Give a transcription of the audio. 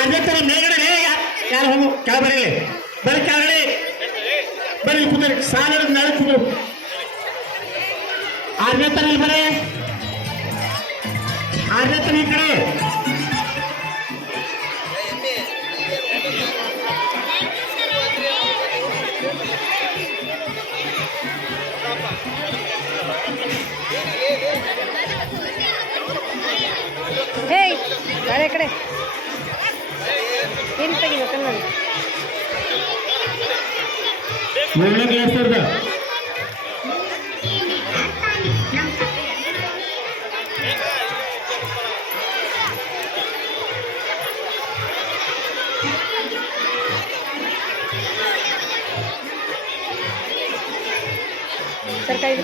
ಅದೇ ತರ ಮೇಲ್ಗಡೆ ಯಾರು ಹೋಗು ಕೆಳಬರಿ ಬರೀ ಕೆಳಗಡೆ ಬರೀ ಕುದುರೆ ಸಾಲ ನಾಳೆ ಕುದುರೆ ಆರನೇ ತರ ಇಲ್ಲಿ ಬರೀ ಆರನೇ ತರ ಈ ಕಡೆ ಬೇರೆ ಕಡೆ ಏನು ತೆಗಿಬೇಕಲ್ಲ ಏಳನೇ ಕ್ಲಾಸ್ ಇರ್ದ ಸರ್ಕಾರಿ